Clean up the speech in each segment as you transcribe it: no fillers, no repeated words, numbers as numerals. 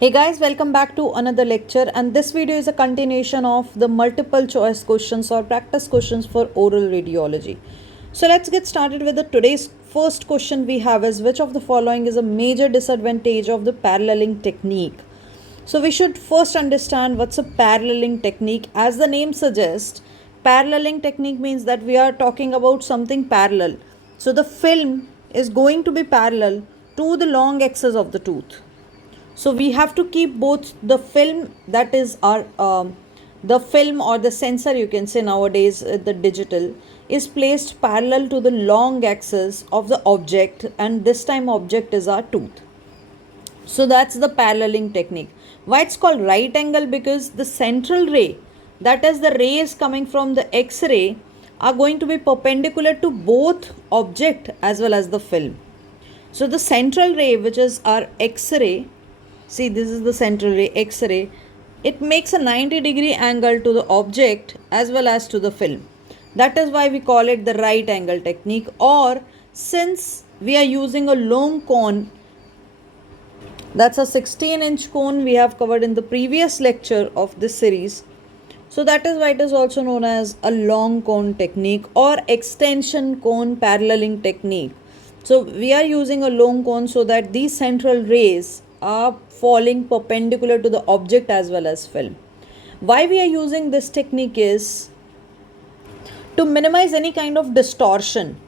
Hey guys, welcome back to another lecture, and this video is a continuation of the multiple choice questions or practice questions for oral radiology. So let's get started with the today's first question we have is, which of the following is a major disadvantage of the paralleling technique? So we should first understand what's a paralleling technique. As the name suggests, paralleling technique means that we are talking about something parallel. So the film is going to be parallel to the long axis of the tooth. So we have to keep both the film, that is our the film or the sensor, you can say nowadays, the digital is placed parallel to the long axis of the object, and this time object is our tooth. So that's the paralleling technique. Why it's called right angle? Because the central ray, that is the rays coming from the X-ray, are going to be perpendicular to both object as well as the film. So the central ray, which is our X-ray, see, this is the central ray, X-ray. It makes a 90-degree angle to the object as well as to the film. That is why we call it the right angle technique. Or since we are using a long cone, that's a 16-inch cone we have covered in the previous lecture of this series. So that is why it is also known as a long cone technique or extension cone paralleling technique. So we are using a long cone so that these central rays are falling perpendicular to the object as well as film. Why we are using this technique is to minimize any kind of distortion,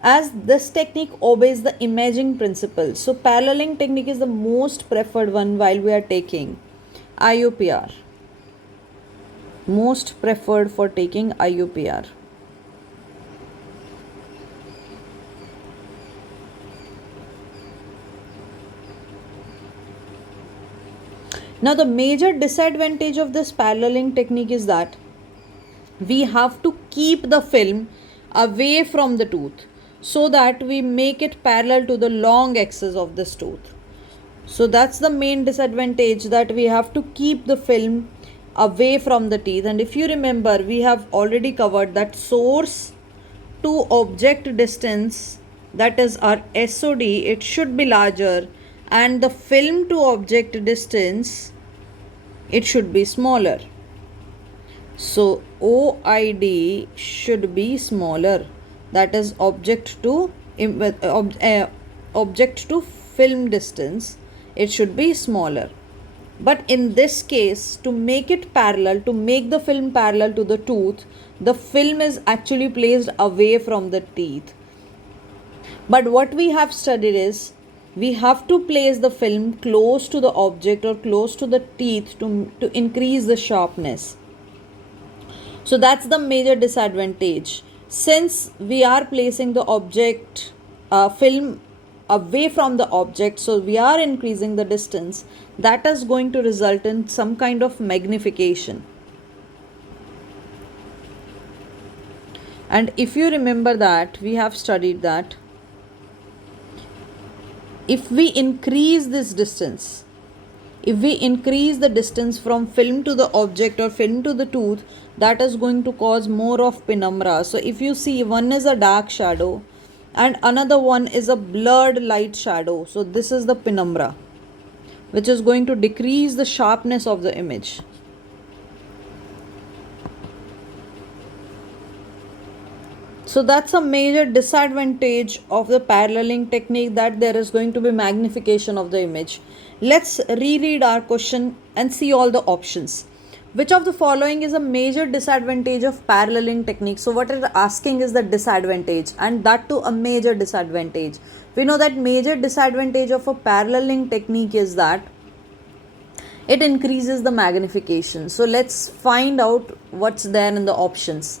as this technique obeys the imaging principle. So paralleling technique is the most preferred one while we are taking IUPR. Most preferred for taking IUPR. Now the major disadvantage of this paralleling technique is that we have to keep the film away from the tooth so that we make it parallel to the long axis of this tooth. So that's the main disadvantage, that we have to keep the film away from the teeth. And if you remember, we have already covered that source to object distance, that is our SOD, it should be larger, and the film to object distance, it should be smaller. So OID should be smaller, that is object to film distance, it should be smaller. But in this case, to make it parallel, to make the film parallel to the tooth, the film is actually placed away from the teeth. But what we have studied is, we have to place the film close to the object or close to the teeth to increase the sharpness. So that's the major disadvantage. Since we are placing the object film away from the object, so we are increasing the distance, that is going to result in some kind of magnification. And if you remember that, we have studied that if we increase this distance, if we increase the distance from film to the object or film to the tooth, that is going to cause more of penumbra. So if you see, one is a dark shadow and another one is a blurred light shadow. So this is the penumbra, which is going to decrease the sharpness of the image. So that's a major disadvantage of the paralleling technique, that there is going to be magnification of the image. Let's reread our question and see all the options. Which of the following is a major disadvantage of paralleling technique? So what it is asking is the disadvantage, and that too a major disadvantage. We know that major disadvantage of a paralleling technique is that it increases the magnification. So let's find out what's there in the options.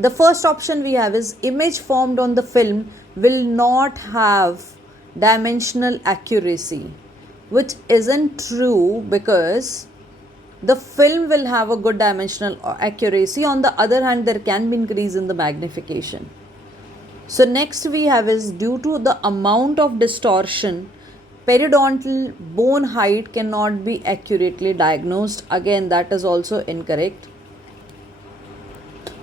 The first option we have is, image formed on the film will not have dimensional accuracy, which isn't true, because the film will have a good dimensional accuracy. On the other hand, there can be increase in the magnification. So next we have is, due to the amount of distortion, periodontal bone height cannot be accurately diagnosed. Again, that is also incorrect.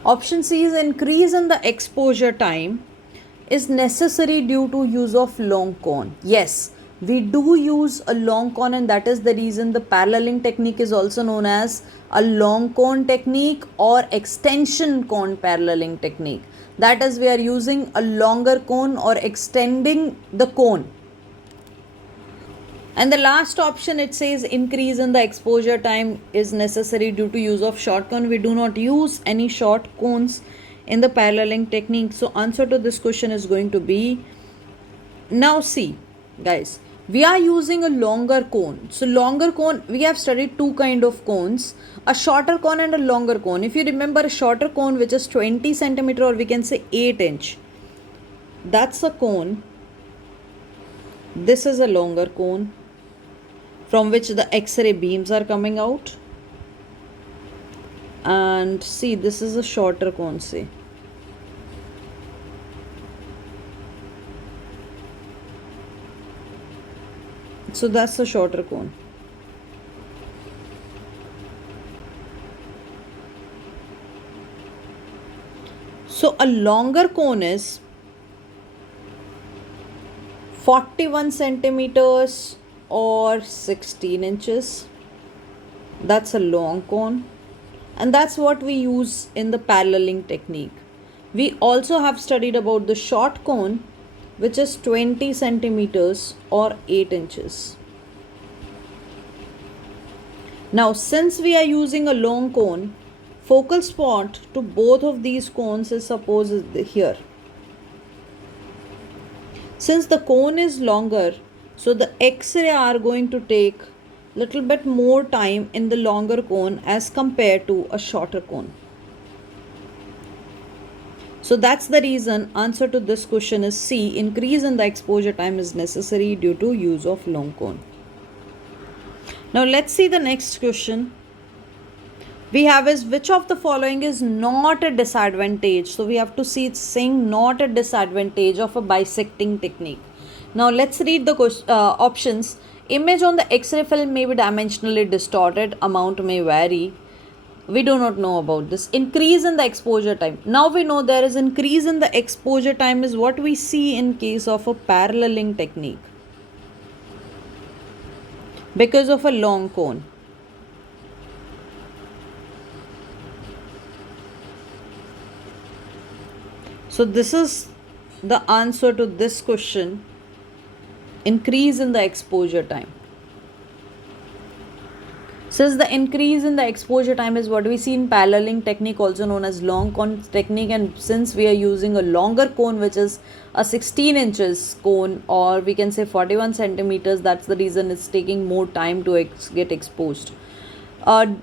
Option C is, increase in the exposure time is necessary due to use of long cone. Yes, We do use a long cone, and that is the reason the paralleling technique is also known as a long cone technique or extension cone paralleling technique. That is, we are using a longer cone or extending the cone. And the last option, it says increase in the exposure time is necessary due to use of short cone. We do not use any short cones in the paralleling technique. So answer to this question is going to be, now see guys, we are using a longer cone. So longer cone, we have studied two kind of cones, a shorter cone and a longer cone. If you remember, a shorter cone which is 20 centimeter, or we can say 8 inch, that's a cone. This is a longer cone from which the X-ray beams are coming out. And see, this is a shorter cone, say. So that's the shorter cone. So a longer cone is 41 centimeters or 16 inches. That's a long cone, and that's what we use in the paralleling technique. We also have studied about the short cone, which is 20 centimeters or 8 inches. Now, since we are using a long cone, focal spot to both of these cones is supposed here. Since the cone is longer, so the X-ray are going to take little bit more time in the longer cone as compared to a shorter cone. So that's the reason answer to this question is C. Increase in the exposure time is necessary due to use of long cone. Now let's see the next question. We have is, which of the following is not a disadvantage? So we have to see it's saying not a disadvantage of a bisecting technique. Now let's read the options. Image on the X-ray film may be dimensionally distorted. Amount may vary. We do not know about this. Increase in the exposure time. Now we know there is increase in the exposure time is what we see in case of a paralleling technique because of a long cone. So this is the answer to this question. Increase in the exposure time. Since the increase in the exposure time is what we see in paralleling technique, also known as long cone technique, and since we are using a longer cone which is a 16 inches cone, or we can say 41 centimeters, that's the reason it's taking more time to get exposed.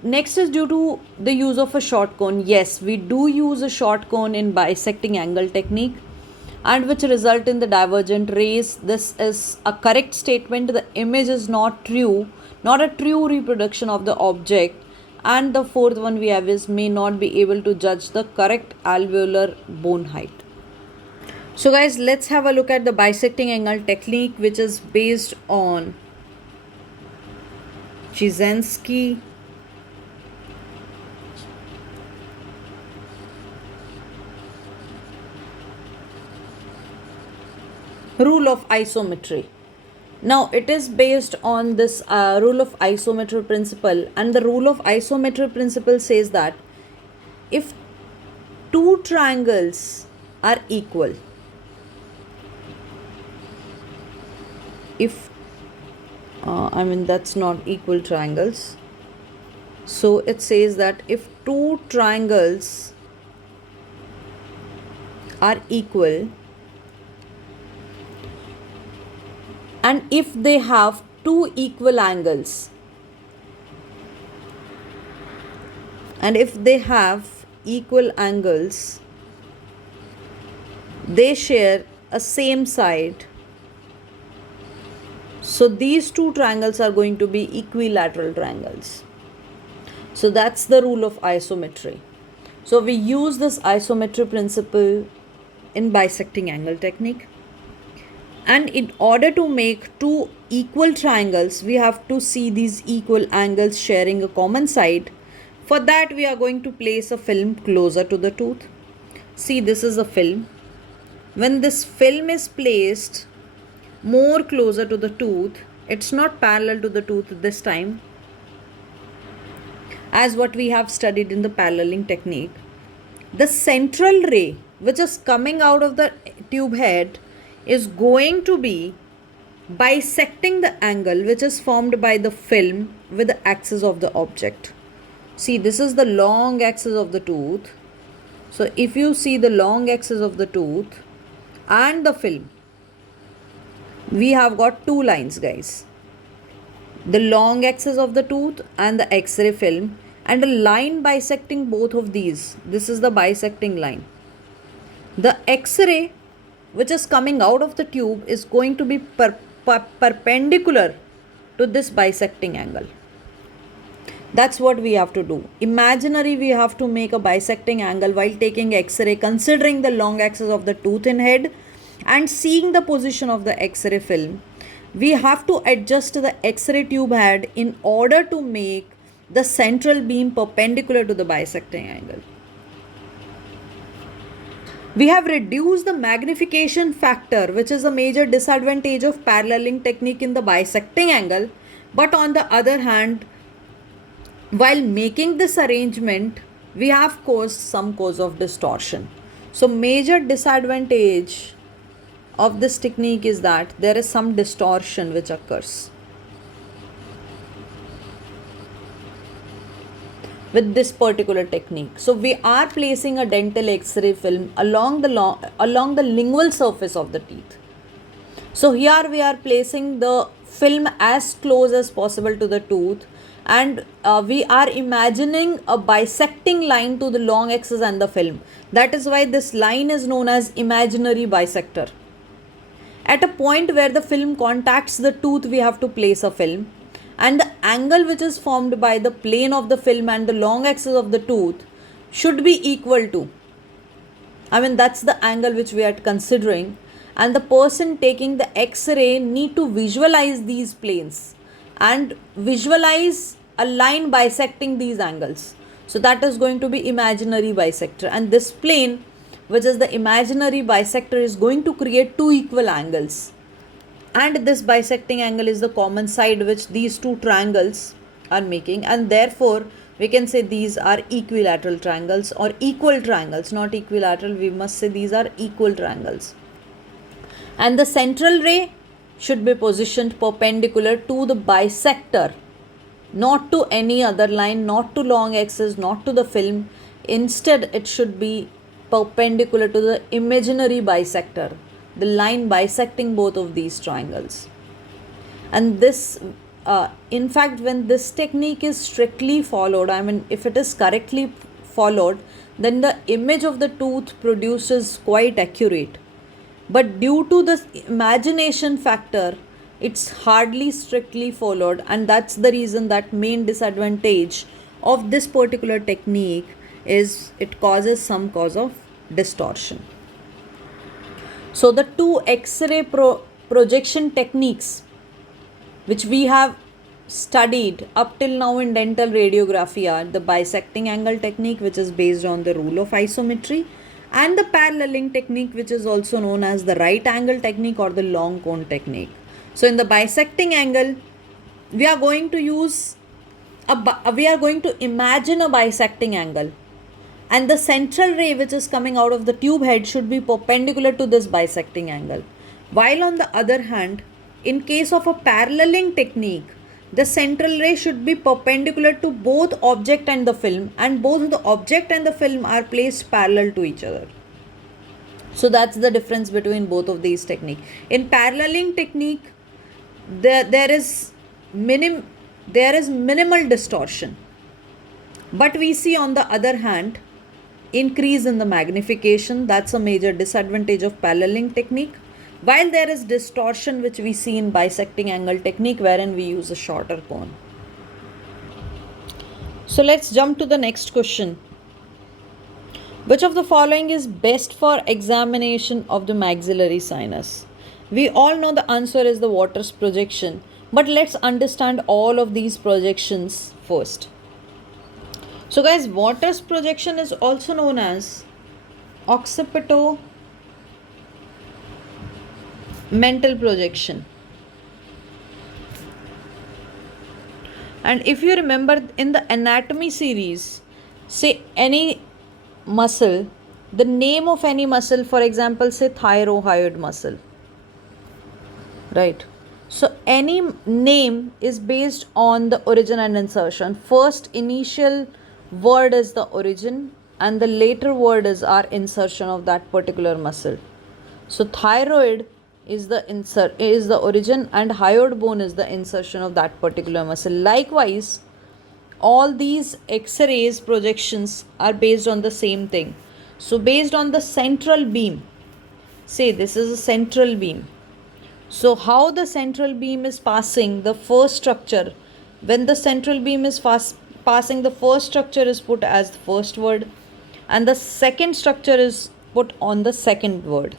Next is due to the use of a short cone. Yes, we do use a short cone in bisecting angle technique, and which result in the divergent rays. This is a correct statement. The image is not true, not a true reproduction of the object. And the fourth one we have is may not be able to judge the correct alveolar bone height. So guys, let's have a look at the bisecting angle technique, which is based on Chizinski, rule of isometry. Now it is based on this rule of isometry principle, and the rule of isometry principle says that if two triangles are equal, if that's not equal triangles, so it says that if two triangles are equal, and if they have two equal angles, they share a same side. So these two triangles are going to be equilateral triangles. So that's the rule of isometry. So we use this isometry principle in bisecting angle technique. And in order to make two equal triangles, we have to see these equal angles sharing a common side. For that, we are going to place a film closer to the tooth. See, this is a film. When this film is placed more closer to the tooth. It's not parallel to the tooth this time, as what we have studied in the paralleling technique. The central ray, which is coming out of the tube head, is going to be bisecting the angle which is formed by the film with the axis of the object. See, this is the long axis of the tooth. So if you see the long axis of the tooth and the film, we have got two lines, guys. The long axis of the tooth and the X-ray film, and a line bisecting both of these. This is the bisecting line. The X-ray which is coming out of the tube is going to be perpendicular to this bisecting angle. That's what we have to do. Imaginary, we have to make a bisecting angle while taking X-ray, considering the long axis of the tooth in head and seeing the position of the X-ray film. We have to adjust the X-ray tube head in order to make the central beam perpendicular to the bisecting angle. We have reduced the magnification factor, which is a major disadvantage of paralleling technique in the bisecting angle. But on the other hand, while making this arrangement, we have caused some cause of distortion. So major disadvantage of this technique is that there is some distortion which occurs with this particular technique. So we are placing a dental X-ray film along the lingual surface of the teeth. So here we are placing the film as close as possible to the tooth, and we are imagining a bisecting line to the long axis and the film. That is why this line is known as imaginary bisector. At a point where the film contacts the tooth, we have to place a film, and the angle which is formed by the plane of the film and the long axis of the tooth should be equal to, that's the angle which we are considering, and the person taking the X-ray need to visualize these planes and visualize a line bisecting these angles. So that is going to be imaginary bisector, and this plane, which is the imaginary bisector, is going to create two equal angles, and this bisecting angle is the common side which these two triangles are making, and therefore we can say these are equilateral triangles or equal triangles, not equilateral, we must say these are equal triangles. And the central ray should be positioned perpendicular to the bisector, not to any other line, not to long axis, not to the film. Instead, it should be perpendicular to the imaginary bisector, the line bisecting both of these triangles. And this, in fact, when this technique is strictly followed, if it is correctly followed, then the image of the tooth produces quite accurate. But due to this imagination factor, it's hardly strictly followed, and that's the reason that main disadvantage of this particular technique is it causes some cause of distortion. So the two X-ray projection techniques which we have studied up till now in dental radiography are the bisecting angle technique, which is based on the rule of isometry, and the paralleling technique, which is also known as the right angle technique or the long cone technique. So in the bisecting angle, we are going to imagine a bisecting angle, and the central ray which is coming out of the tube head should be perpendicular to this bisecting angle. While on the other hand, in case of a paralleling technique, the central ray should be perpendicular to both object and the film, and both the object and the film are placed parallel to each other. So that's the difference between both of these techniques. In paralleling technique, there is minimal distortion, but we see on the other hand increase in the magnification. That's a major disadvantage of paralleling technique, while there is distortion which we see in bisecting angle technique, wherein we use a shorter cone. So let's jump to the next question. Which of the following is best for examination of the maxillary sinus? We all know the answer is the Waters projection, but let's understand all of these projections first. So guys, Waters projection is also known as occipito mental projection. And if you remember in the anatomy series, say any muscle, the name of any muscle, for example, say thyroid muscle, right? So any name is based on the origin and insertion. First initial word is the origin and the later word is our insertion of that particular muscle. So thyroid is the origin and hyoid bone is the insertion of that particular muscle. Likewise, all these x-rays projections are based on the same thing. So based on the central beam, say this is a central beam. So how the central beam is passing the first structure, when the central beam is passing the first structure is put as the first word and the second structure is put on the second word.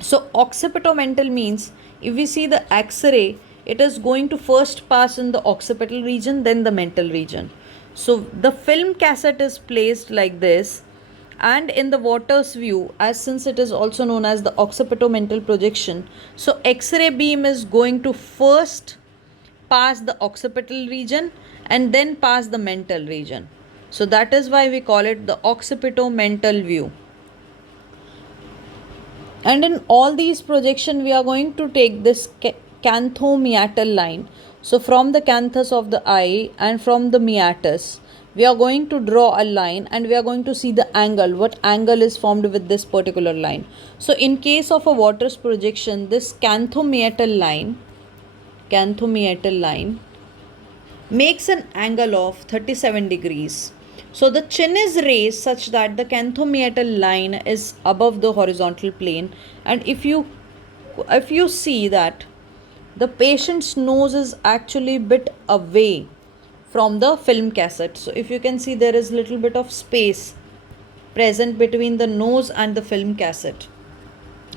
So occipitomental means if we see the X-ray, it is going to first pass in the occipital region, then the mental region. So the film cassette is placed like this, and in the Waters view, as since it is also known as the occipitomental projection, so X-ray beam is going to first pass the occipital region and then pass the mental region. So that is why we call it the occipitomental view. And in all these projection, we are going to take this canthomyatal line. So from the canthus of the eye and from the meatus, we are going to draw a line and we are going to see the angle, what angle is formed with this particular line. So in case of a Waters projection, this canthomyatal line makes an angle of 37 degrees. So the chin is raised such that the canthomyatal line is above the horizontal plane, and if you see that the patient's nose is actually bit away from the film cassette. So if you can see, there is little bit of space present between the nose and the film cassette.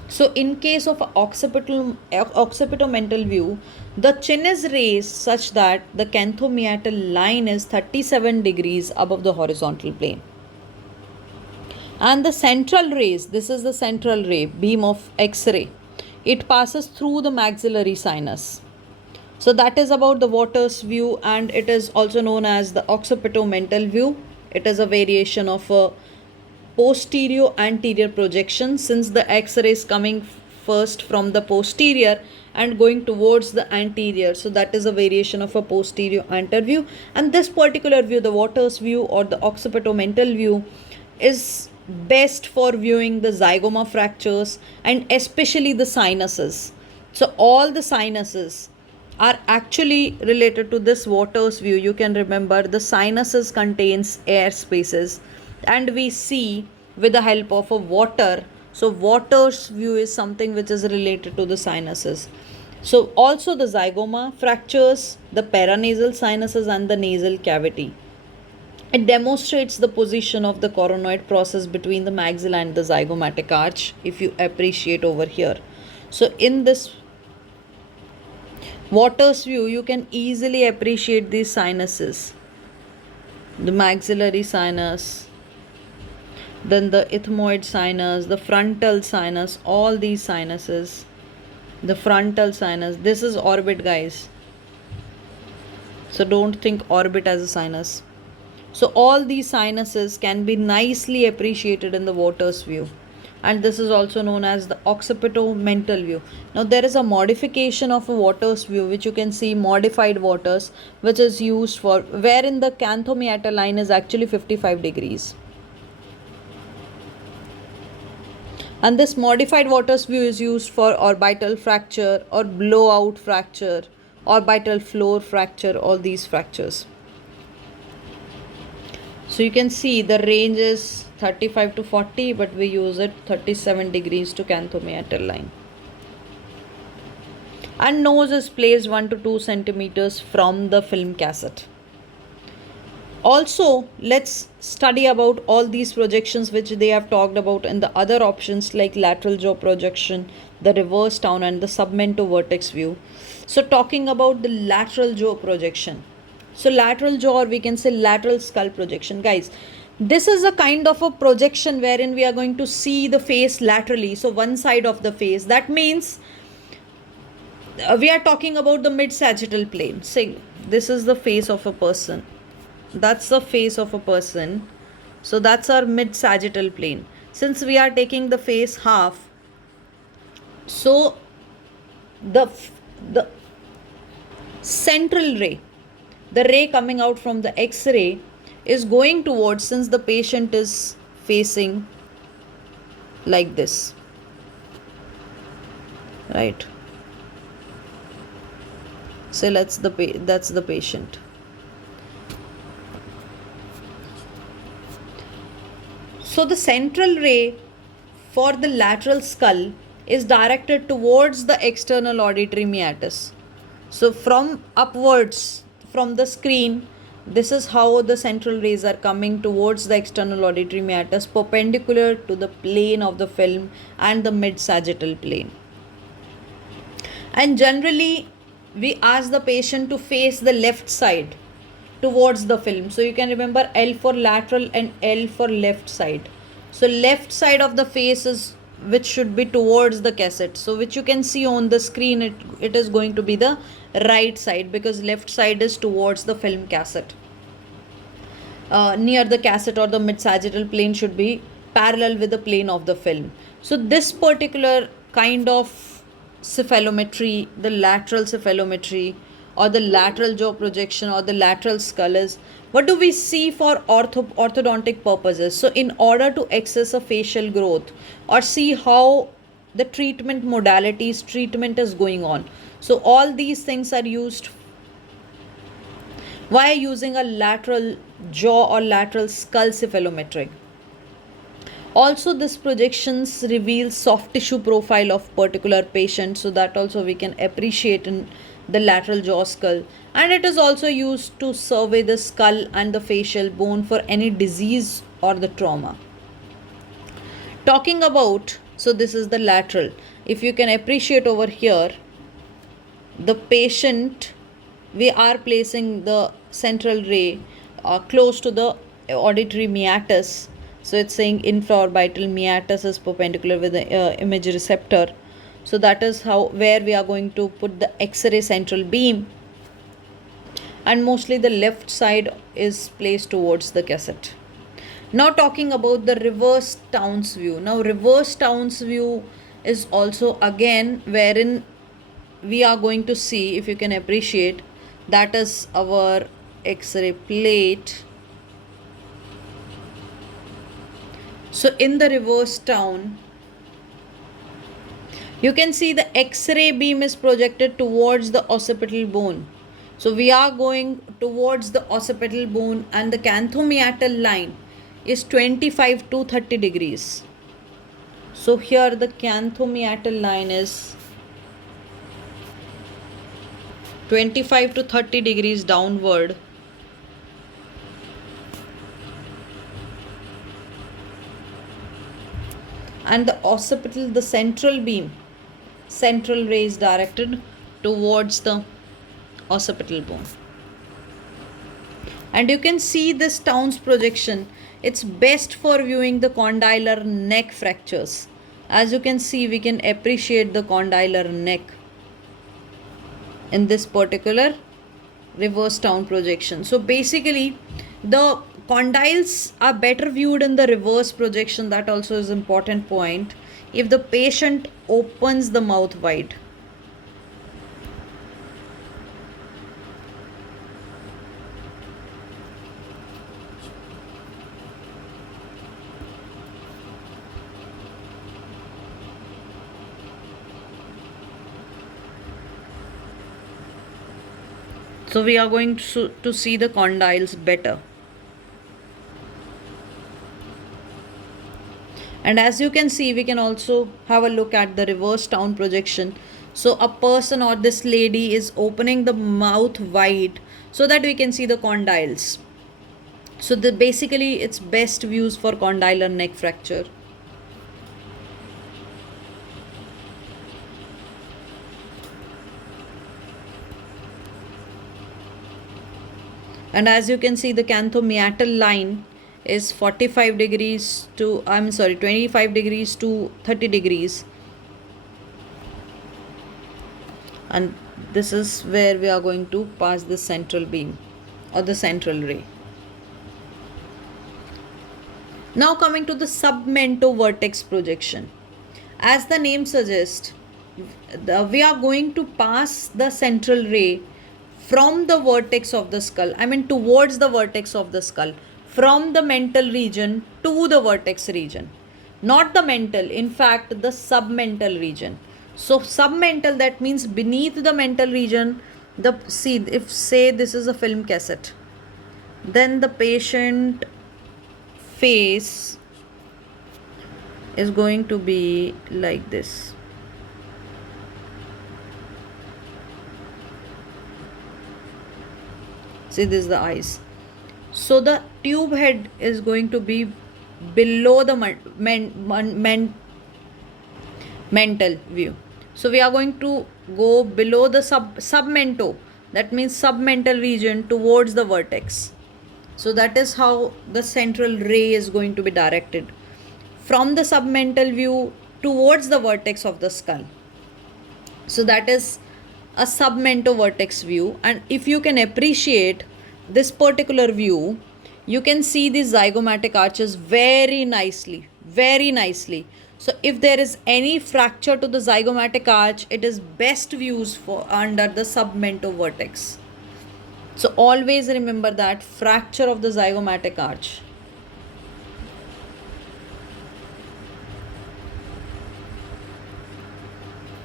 So in case of occipitomental view, the chin is raised such that the canthomyatal line is 37 degrees above the horizontal plane. And the central rays, this is the central ray, beam of X-ray. It passes through the maxillary sinus. So that is about the Waters view, and it is also known as the occipitomental view. It is a variation of a posterior anterior projection, since the X-ray is coming first from the posterior and going towards the anterior. So that is a variation of a posterior anterior view. And this particular view, the Waters view or the occipitomental view, is best for viewing the zygoma fractures and especially the sinuses. So all the sinuses are actually related to this Waters view. You can remember the sinuses contains air spaces, and we see with the help of a water. So Waters view is something which is related to the sinuses. So also the zygoma fractures, the paranasal sinuses and the nasal cavity. It demonstrates the position of the coronoid process between the maxilla and the zygomatic arch, if you appreciate over here. So in this Waters view, you can easily appreciate these sinuses, the maxillary sinus, then the ethmoid sinus, the frontal sinus, all these sinuses, the frontal sinus. This is orbit, guys. So don't think orbit as a sinus. So all these sinuses can be nicely appreciated in the Waters view. And this is also known as the occipitomental view. Now there is a modification of a Waters view, which you can see, modified Waters, which is used for wherein the canthomyatal line is actually 55 degrees. And this modified Waters view is used for orbital fracture or blowout fracture, orbital floor fracture, all these fractures. So you can see the range is 35 to 40, but we use it 37 degrees to canthomyatal line. And nose is placed 1 to 2 centimeters from the film cassette. Also, let's study about all these projections which they have talked about in the other options like lateral jaw projection, the reverse down and the submento vertex view. So talking about the lateral jaw projection. So lateral jaw, or we can say lateral skull projection. Guys, This is a kind of a projection wherein we are going to see the face laterally, so one side of the face. That means we are talking about the mid sagittal plane. Say this is the face of a person, that's the face of a person, so that's our mid sagittal plane. Since we are taking the face half, so the central ray, the ray coming out from the x-ray, is going towards, since the patient is facing like this, right? So that's the patient. So the central ray for the lateral skull is directed towards the external auditory meatus. So from upwards from the screen, this is how the central rays are coming towards the external auditory meatus, perpendicular to the plane of the film and the mid sagittal plane. And generally we ask the patient to face the left side towards the film. So you can remember L for lateral and L for left side. So left side of the face is which should be towards the cassette. So which you can see on the screen, it is going to be the right side, because left side is towards the film cassette. Near the cassette or the mid sagittal plane should be parallel with the plane of the film. So this particular kind of cephalometry, the lateral cephalometry or the lateral jaw projection or the lateral skull, is what do we see for orthodontic purposes. So in order to access a facial growth or see how the treatment modalities, treatment is going on, so all these things are used via using a lateral jaw or lateral skull cephalometry. Also this projections reveal soft tissue profile of particular patient, so that also we can appreciate in the lateral jaw skull. And it is also used to survey the skull and the facial bone for any disease or the trauma. Talking about, so this is the lateral. If you can appreciate over here, the patient, we are placing the central ray close to the auditory meatus. So it's saying infraorbital meatus is perpendicular with the image receptor. So that is how, where we are going to put the X-ray central beam, and mostly the left side is placed towards the cassette. Now talking about the reverse Townes view. Now reverse Townes view is also again wherein we are going to see, if you can appreciate, that is our X-ray plate. So in the reverse Towne, you can see the X-ray beam is projected towards the occipital bone. So we are going towards the occipital bone, and the canthomeatal line is 25 to 30 degrees. So here the canthomeatal line is 25 to 30 degrees downward. And the occipital, the central beam, central ray is directed towards the occipital bone. And you can see this Townes projection. It's best for viewing the condylar neck fractures. As you can see, we can appreciate the condylar neck in this particular reverse Towne projection. So basically the condyles are better viewed in the reverse projection. That also is an important point. If the patient opens the mouth wide. So we are going to see the condyles better. And as you can see, we can also have a look at the reverse Towne projection. So a person or this lady is opening the mouth wide so that we can see the condyles. So basically it's best views for condylar neck fracture. And as you can see, the canthomeatal line is 45 degrees to, 25 degrees to 30 degrees. And this is where we are going to pass the central beam or the central ray. Now coming to the submento vertex projection. As the name suggests, we are going to pass the central ray from the vertex of the skull, towards the vertex of the skull, from the mental region to the vertex region. Not the mental, in fact, the submental region. So submental, that means beneath the mental region. If say this is a film cassette, then the patient face is going to be like this. See, this is the eyes. So the tube head is going to be below the mental view. So we are going to go below the submento, that means submental region, towards the vertex. So that is how the central ray is going to be directed from the submental view towards the vertex of the skull. So that is a submento vertex view. And if you can appreciate this particular view, you can see these zygomatic arches very nicely. So if there is any fracture to the zygomatic arch, it is best views for under the submento vertex. So always remember that fracture of the zygomatic arch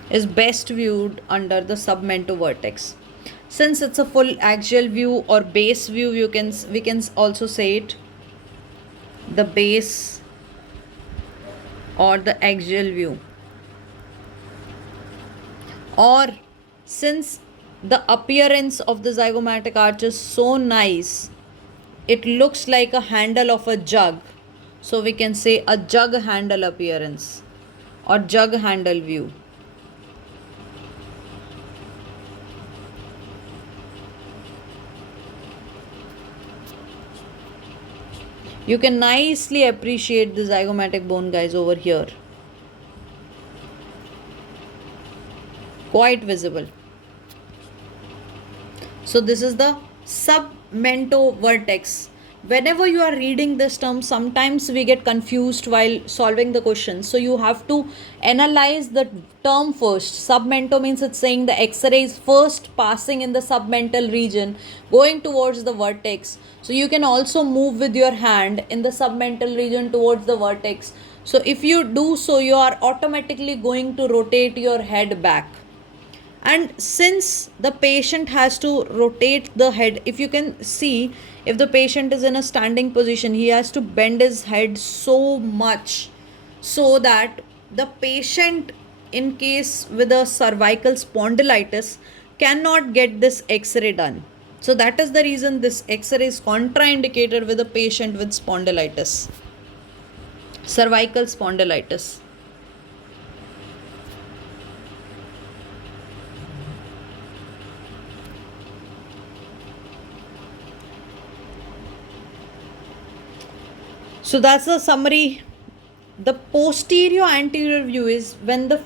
is best viewed under the submento vertex. Since it's a full axial view or base view, we can also say it the base or the axial view. Or since the appearance of the zygomatic arch is so nice, it looks like a handle of a jug, so we can say a jug handle appearance or jug handle view. You can nicely appreciate the zygomatic bone, guys, over here. Quite visible. So this is the submento vertex. Whenever you are reading this term, sometimes we get confused while solving the question. So you have to analyze the term first. Submento means it's saying the X-ray is first passing in the submental region, going towards the vertex. So you can also move with your hand in the submental region towards the vertex. So if you do so, you are automatically going to rotate your head back. And since the patient has to rotate the head, if you can see, if the patient is in a standing position, he has to bend his head so much so that the patient, in case with a cervical spondylitis, cannot get this X-ray done. So that is the reason this X-ray is contraindicated with a patient with spondylitis, cervical spondylitis. So that's the summary. The posterior anterior view is when the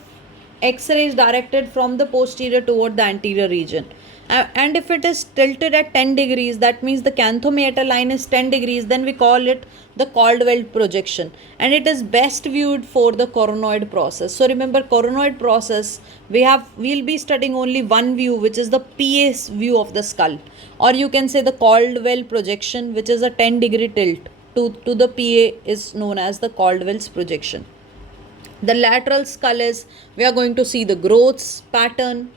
X-ray is directed from the posterior toward the anterior region. And if it is tilted at 10 degrees, that means the canthomeatal line is 10 degrees, then we call it the Caldwell projection. And it is best viewed for the coronoid process. So remember, coronoid process, we'll be studying only one view, which is the PA view of the skull. Or you can say the Caldwell projection, which is a 10-degree tilt. To the PA is known as the Caldwell's projection. The lateral skull is, we are going to see the growths pattern,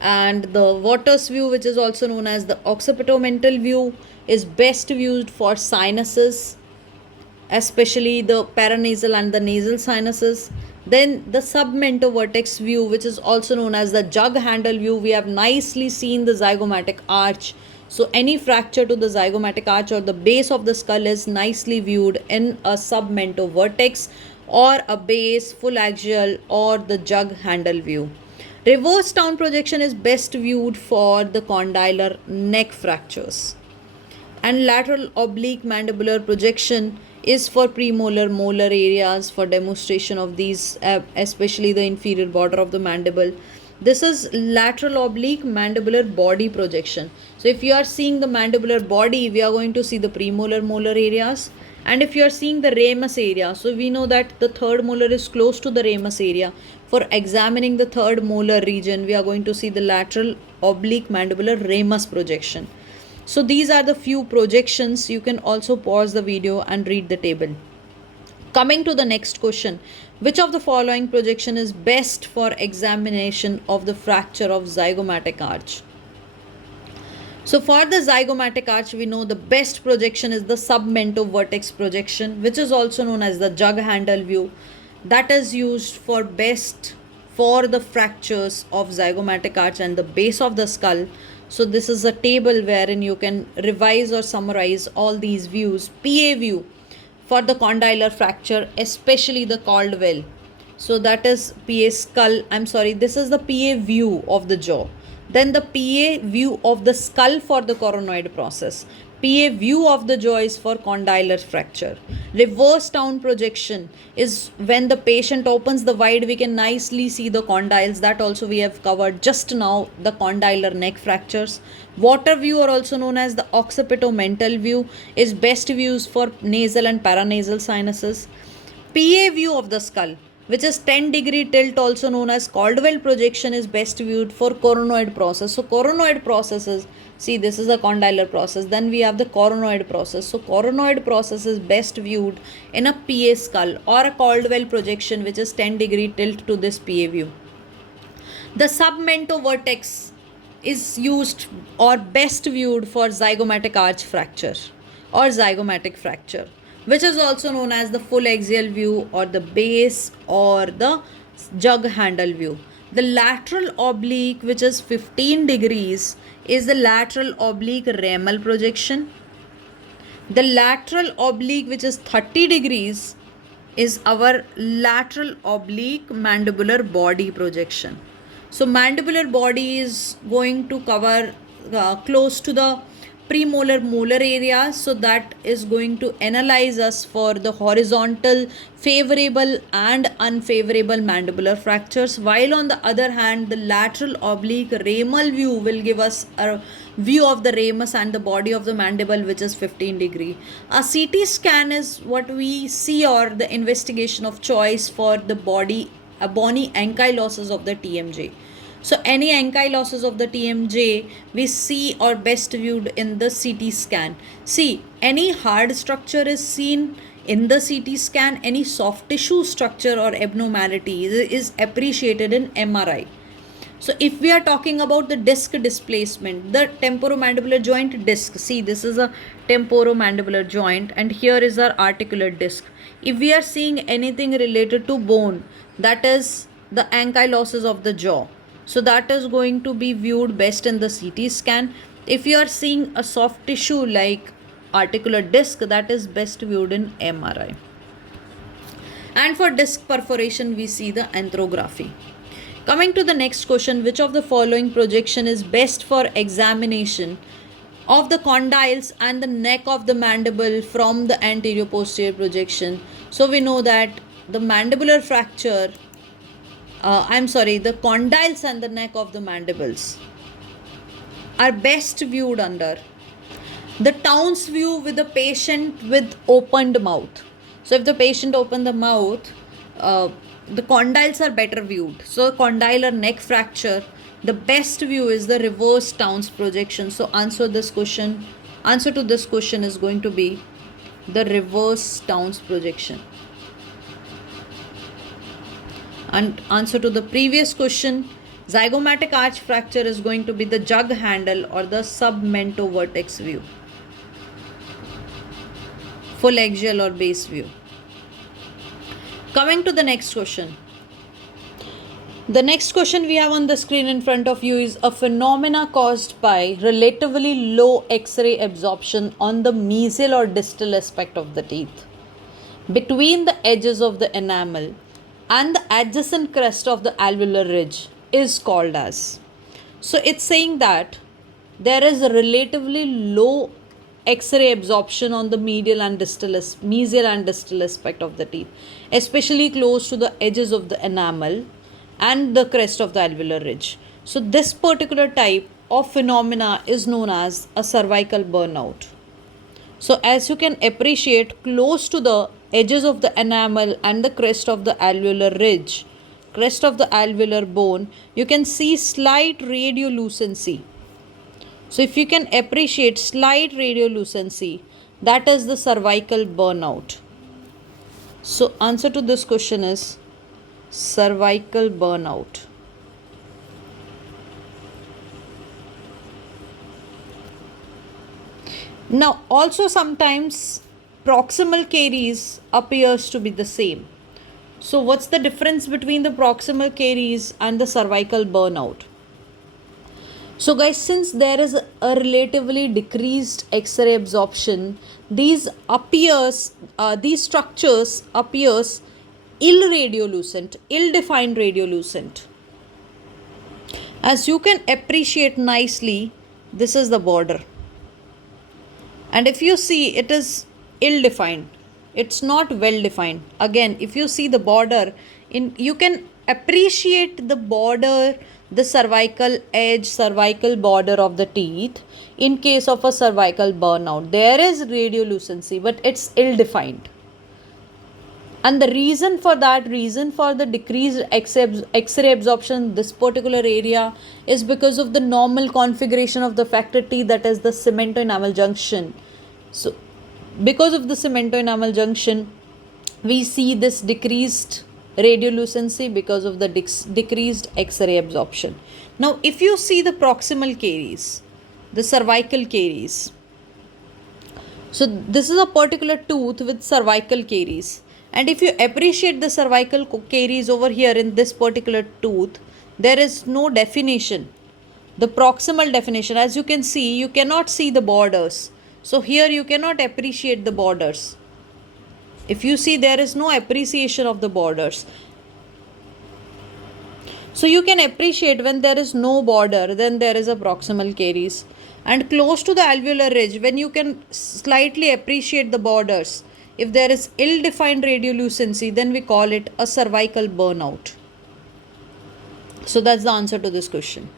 and the Waters view, which is also known as the occipitomental view, is best viewed for sinuses, especially the paranasal and the nasal sinuses. Then the submento vertex view, which is also known as the jug handle view, we have nicely seen the zygomatic arch. So any fracture to the zygomatic arch or the base of the skull is nicely viewed in a submento vertex or a base, full axial, or the jug handle view. Reverse down projection is best viewed for the condylar neck fractures. And lateral oblique mandibular projection is for premolar molar areas for demonstration of these, especially the inferior border of the mandible. This is lateral oblique mandibular body projection. So if you are seeing the mandibular body, we are going to see the premolar molar areas. And if you are seeing the ramus area, so we know that the third molar is close to the ramus area. For examining the third molar region, we are going to see the lateral oblique mandibular ramus projection. So these are the few projections. You can also pause the video and read the table. Coming to the next question, which of the following projection is best for examination of the fracture of zygomatic arch? So for the zygomatic arch, we know the best projection is the submentovertex projection, which is also known as the jug handle view. That is used for best for the fractures of zygomatic arch and the base of the skull. So this is a table wherein you can revise or summarize all these views. PA view for the condylar fracture, especially the Caldwell. So that is PA skull. This is the PA view of the jaw. Then the PA view of the skull for the coronoid process. PA view of the jaw is for condylar fracture. Reverse down projection is when the patient opens the wide, we can nicely see the condyles. That also we have covered just now, the condylar neck fractures. Water view, or also known as the occipitomental view, is best used for nasal and paranasal sinuses. PA view of the skull, which is 10-degree tilt, also known as Caldwell projection, is best viewed for coronoid process. So coronoid processes, see, this is a condylar process, then we have the coronoid process. So coronoid process is best viewed in a PA skull or a Caldwell projection, which is 10-degree tilt to this PA view. The submentovertex is used or best viewed for zygomatic arch fracture or zygomatic fracture, which is also known as the full axial view or the base or the jug handle view. The lateral oblique, which is 15 degrees, is the lateral oblique ramal projection. The lateral oblique, which is 30 degrees, is our lateral oblique mandibular body projection. So mandibular body is going to cover close to the premolar molar area, so that is going to analyze us for the horizontal favorable and unfavorable mandibular fractures, while on the other hand the lateral oblique ramal view will give us a view of the ramus and the body of the mandible, which is 15 degree. A CT scan is what we see, or the investigation of choice for the bony ankylosis of the TMJ. So any ankylosis of the TMJ we see or best viewed in the CT scan. See, any hard structure is seen in the CT scan, any soft tissue structure or abnormality is appreciated in MRI. So if we are talking about the disc displacement, the temporomandibular joint disc, see, this is a temporomandibular joint and here is our articular disc. If we are seeing anything related to bone, that is the ankylosis of the jaw. So that is going to be viewed best in the CT scan. If you are seeing a soft tissue like articular disc, that is best viewed in MRI. And for disc perforation, we see the arthrography. Coming to the next question, which of the following projection is best for examination of the condyles and the neck of the mandible from the anterior posterior projection? So we know that the mandibular fracture, the condyles and the neck of the mandibles are best viewed under the Townes view with the patient with opened mouth. So if the patient opened the mouth, the condyles are better viewed. So condylar neck fracture, the best view is the reverse Townes projection. So answer to this question is going to be the reverse Townes projection. And answer to the previous question, zygomatic arch fracture is going to be the jug handle or the submentovertex view, full axial or base view. Coming to the next question. The next question we have on the screen in front of you is a phenomena caused by relatively low X-ray absorption on the mesial or distal aspect of the teeth between the edges of the enamel and the adjacent crest of the alveolar ridge is called as. So it's saying that there is a relatively low X-ray absorption on the mesial and distal aspect of the teeth, especially close to the edges of the enamel and the crest of the alveolar ridge. So this particular type of phenomena is known as a cervical burnout. So as you can appreciate, close to the edges of the enamel and the crest of the alveolar ridge, crest of the alveolar bone, you can see slight radiolucency. So if you can appreciate slight radiolucency, that is the cervical burnout. So answer to this question is cervical burnout. Now also sometimes proximal caries appears to be the same. So what's the difference between the proximal caries and the cervical burnout? So guys, since there is a relatively decreased X-ray absorption, these structures appears ill-radiolucent, ill-defined radiolucent. As you can appreciate nicely, this is the border. And if you see, it is ill-defined. It's not well-defined. Again, if you see the border, you can appreciate the border, the cervical edge, cervical border of the teeth in case of a cervical burnout. There is radiolucency, but it's ill-defined. And the reason for the decreased X-ray absorption in this particular area is because of the normal configuration of the factor T, that is the cemento-enamel junction. So because of the cemento-enamel junction, we see this decreased radiolucency because of the decreased X-ray absorption. Now if you see the proximal caries, the cervical caries, so this is a particular tooth with cervical caries, and if you appreciate the cervical caries over here in this particular tooth, there is no definition, the proximal definition. As you can see, you cannot see the borders. So here you cannot appreciate the borders. If you see, there is no appreciation of the borders. So you can appreciate when there is no border, then there is a proximal caries. And close to the alveolar ridge, when you can slightly appreciate the borders, if there is ill-defined radiolucency, then we call it a cervical burnout. So that's the answer to this question.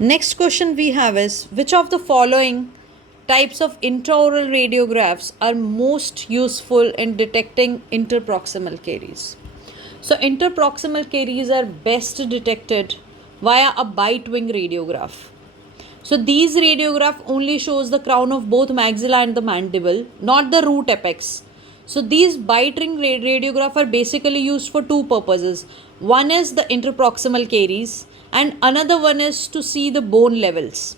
Next question we have is, which of the following types of intraoral radiographs are most useful in detecting interproximal caries? So interproximal caries are best detected via a bite wing radiograph. So these radiograph only shows the crown of both maxilla and the mandible, not the root apex. So these bite ring radiograph are basically used for two purposes. One is the interproximal caries and another one is to see the bone levels.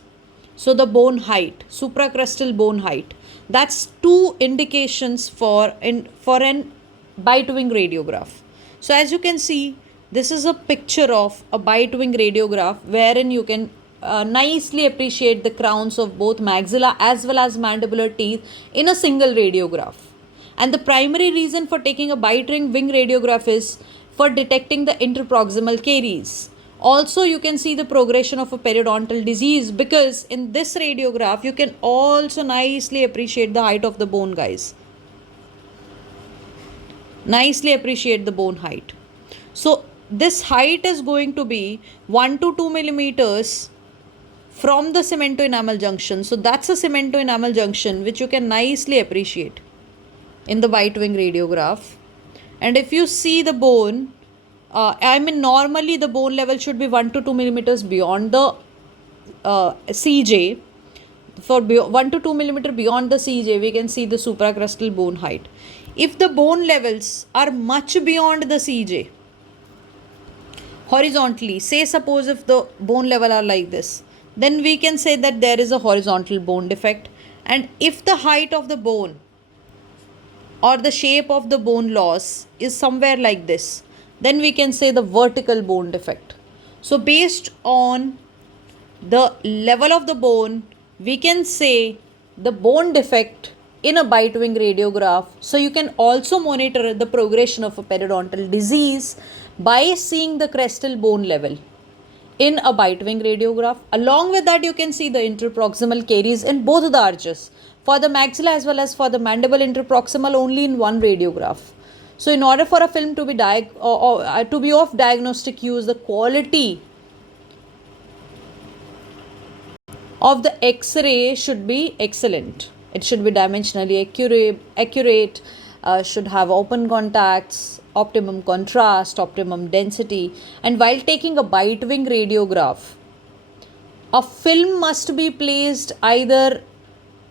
So the bone height, supracrustal bone height. That's two indications for an bite wing radiograph. So as you can see, this is a picture of a bite wing radiograph wherein you can nicely appreciate the crowns of both maxilla as well as mandibular teeth in a single radiograph. And the primary reason for taking a bite wing radiograph is for detecting the interproximal caries. Also, you can see the progression of a periodontal disease, because in this radiograph, you can also nicely appreciate the height of the bone, guys. Nicely appreciate the bone height. So this height is going to be 1 to 2 millimeters from the cemento-enamel junction. So that's a cemento-enamel junction which you can nicely appreciate in the bite wing radiograph. And if you see the bone, normally the bone level should be 1 to 2 millimeters beyond the CJ. For 1 to 2 millimeter beyond the CJ, we can see the supracrustal bone height. If the bone levels are much beyond the CJ, horizontally, say suppose if the bone level are like this, then we can say that there is a horizontal bone defect. And if the height of the bone or the shape of the bone loss is somewhere like this, then we can say the vertical bone defect. So based on the level of the bone, we can say the bone defect in a bite wing radiograph. So you can also monitor the progression of a periodontal disease by seeing the crestal bone level. in a bite wing radiograph. Along with that, you can see the interproximal caries in both the arches, for the maxilla as well as for the mandible interproximal only in one radiograph. So in order for a film to be to be of diagnostic use, the quality of the X-ray should be excellent. It should be dimensionally accurate, should have open contacts, optimum contrast, optimum density. And while taking a bite wing radiograph, a film must be placed either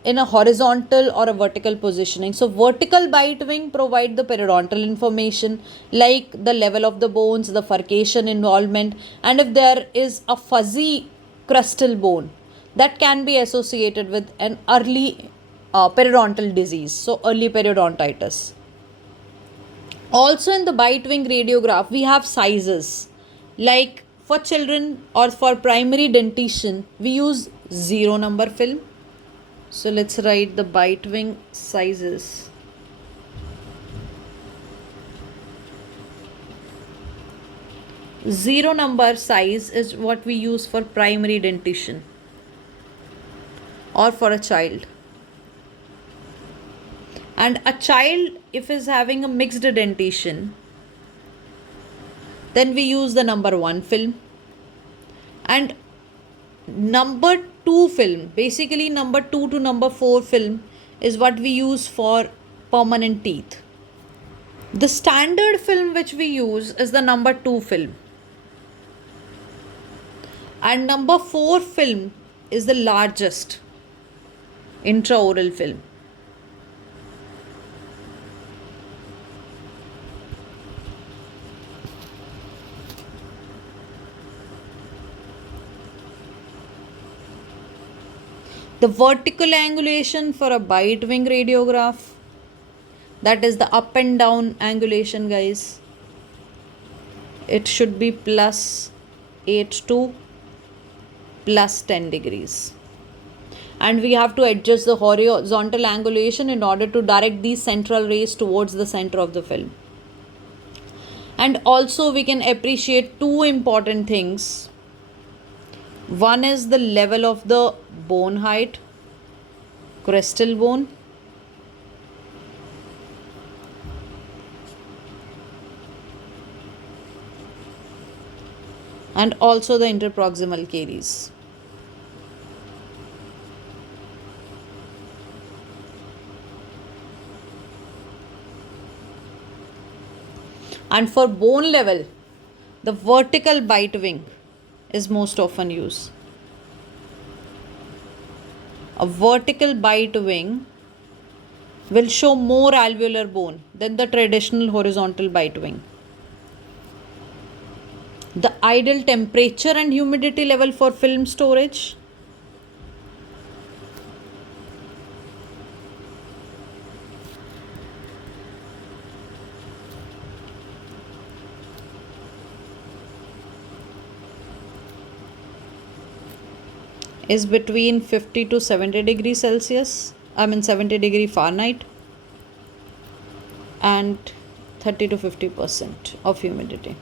in a horizontal or a vertical positioning. So vertical bite wing provide the periodontal information like the level of the bones, the furcation involvement, and if there is a fuzzy crustal bone, that can be associated with an early periodontal disease, so early periodontitis. Also in the bite wing radiograph, we have sizes. Like for children or for primary dentition, we use 0 number film. So let's write the bite wing sizes. Zero number size is what we use for primary dentition or for a child. And a child, if is having a mixed dentition, then we use the number 1 film. And number 2 film, basically number 2 to number 4 film, is what we use for permanent teeth. The standard film which we use is the number 2 film. And number 4 film is the largest intraoral film. The vertical angulation for a bite wing radiograph, that is the up and down angulation, guys. It should be plus 8 to plus 10 degrees. And we have to adjust the horizontal angulation in order to direct these central rays towards the center of the film. And also we can appreciate 2 important things. One is the level of the bone height, crestal bone, and also the interproximal caries. And for bone level, the vertical bite wing is most often used. A vertical bite wing will show more alveolar bone than the traditional horizontal bite wing. The ideal temperature and humidity level for film storage. Is between 50 to 70 degrees Celsius, 70 degree Fahrenheit, and 30 to 50% of humidity.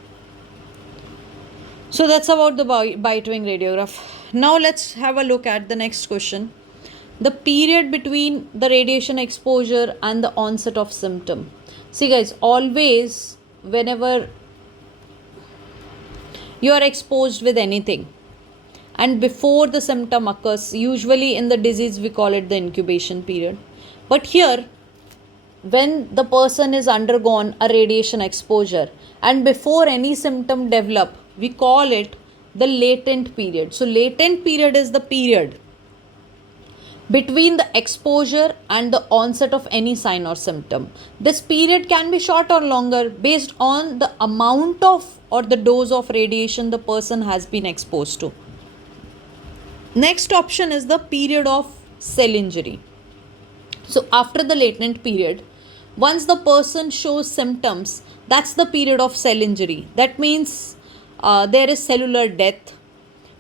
So that's about the bite wing radiograph. Now let's have a look at the next question. The period between the radiation exposure and the onset of symptom. See guys, always whenever you are exposed with anything, and before the symptom occurs, usually in the disease we call it the incubation period. But here, when the person is undergone a radiation exposure and before any symptom develop, we call it the latent period. So latent period is the period between the exposure and the onset of any sign or symptom. This period can be short or longer based on the amount of or the dose of radiation the person has been exposed to. Next option is the period of cell injury. So after the latent period, once the person shows symptoms, that's the period of cell injury. That means there is cellular death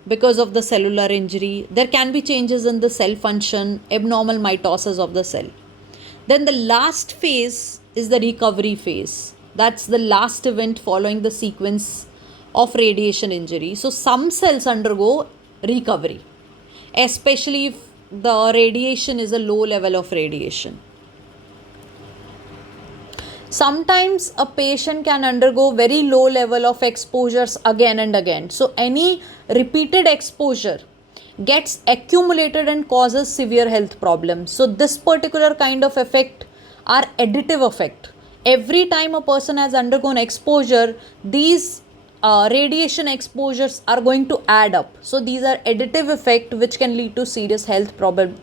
because of the cellular injury. There can be changes in the cell function, abnormal mitosis of the cell. Then the last phase is the recovery phase. That's the last event following the sequence of radiation injury. So some cells undergo recovery, especially if the radiation is a low level of radiation. Sometimes a patient can undergo very low level of exposures again and again. So any repeated exposure gets accumulated and causes severe health problems. So this particular kind of effect are additive effect. Every time a person has undergone exposure, these radiation exposures are going to add up. So these are additive effect which can lead to serious health problems,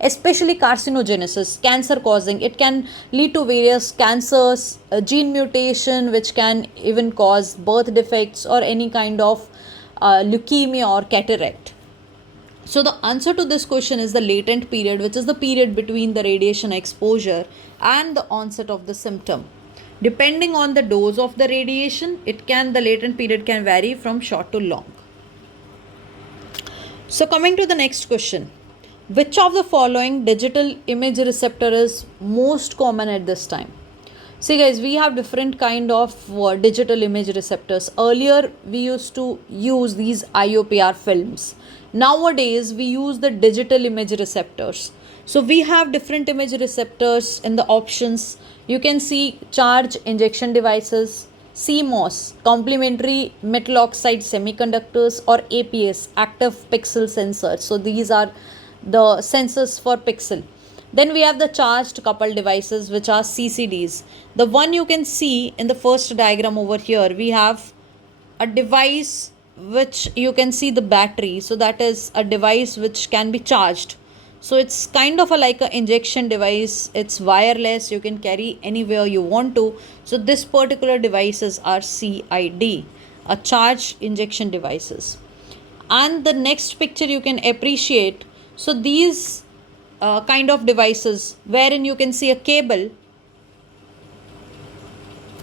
especially carcinogenesis, cancer causing. It can lead to various cancers, gene mutation which can even cause birth defects or any kind of leukemia or cataract. So the answer to this question is the latent period, which is the period between the radiation exposure and the onset of the symptom. Depending on the dose of the radiation, the latent period can vary from short to long. So coming to the next question, which of the following digital image receptor is most common at this time? See guys, we have different kind of digital image receptors. Earlier we used to use these IOPR films. Nowadays we use the digital image receptors. So we have different image receptors in the options. You can see charge injection devices, CMOS, complementary metal oxide semiconductors, or APS, active pixel sensors. So these are the sensors for pixel. Then we have the charged coupled devices, which are CCDs. The one you can see in the first diagram over here, we have a device which you can see the battery. So that is a device which can be charged. So it's kind of like an injection device. It's wireless. You can carry anywhere you want to. So this particular devices are CID, a charged injection devices. And the next picture you can appreciate. So these kind of devices wherein you can see a cable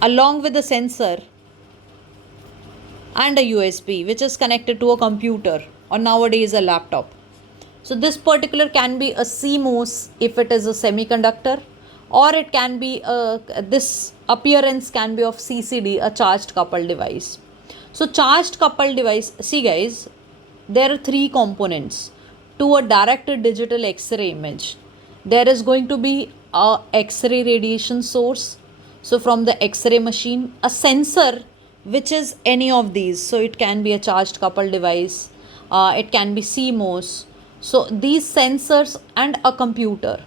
along with the sensor and a USB which is connected to a computer or nowadays a laptop. So this particular can be a CMOS if it is a semiconductor, or it can be this appearance can be of CCD, a charged coupled device. So charged coupled device, see guys, there are three components to a direct digital X-ray image. There is going to be a X-ray radiation source, so from the X-ray machine, a sensor which is any of these. So it can be a charged coupled device, it can be CMOS. So these sensors and a computer.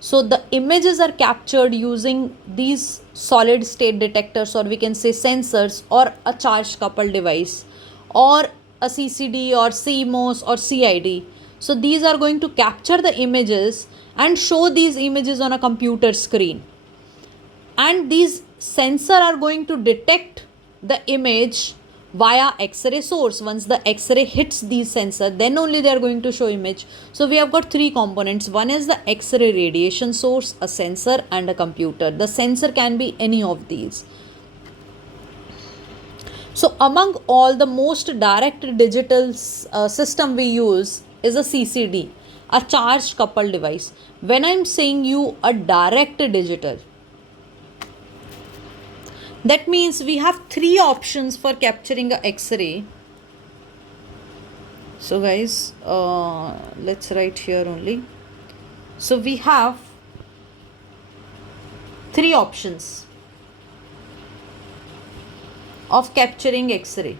So the images are captured using these solid state detectors, or we can say sensors, or a charged coupled device, or a CCD or CMOS or CID. So these are going to capture the images and show these images on a computer screen. And these sensors are going to detect the image via X-ray source. Once the X-ray hits these sensors, then only they are going to show image. So we have got three components. One is the X-ray radiation source, a sensor, and a computer. The sensor can be any of these. So among all, the most direct digital system we use is a CCD, a charged coupled device. When I'm saying you a direct digital, that means we have three options for capturing a X-ray. So guys, let's write here only. So we have three options of capturing X-ray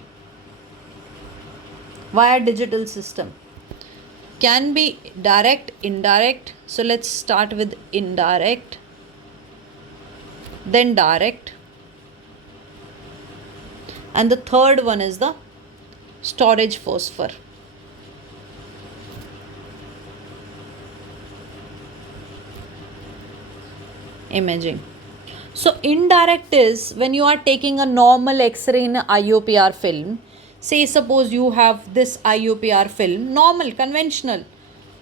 via digital system. Can be direct, indirect. So let's start with indirect, then direct, and the third one is the storage phosphor. Imaging. So indirect is when you are taking a normal X-ray in a IOPR film. Say suppose you have this IOPR film, normal, conventional,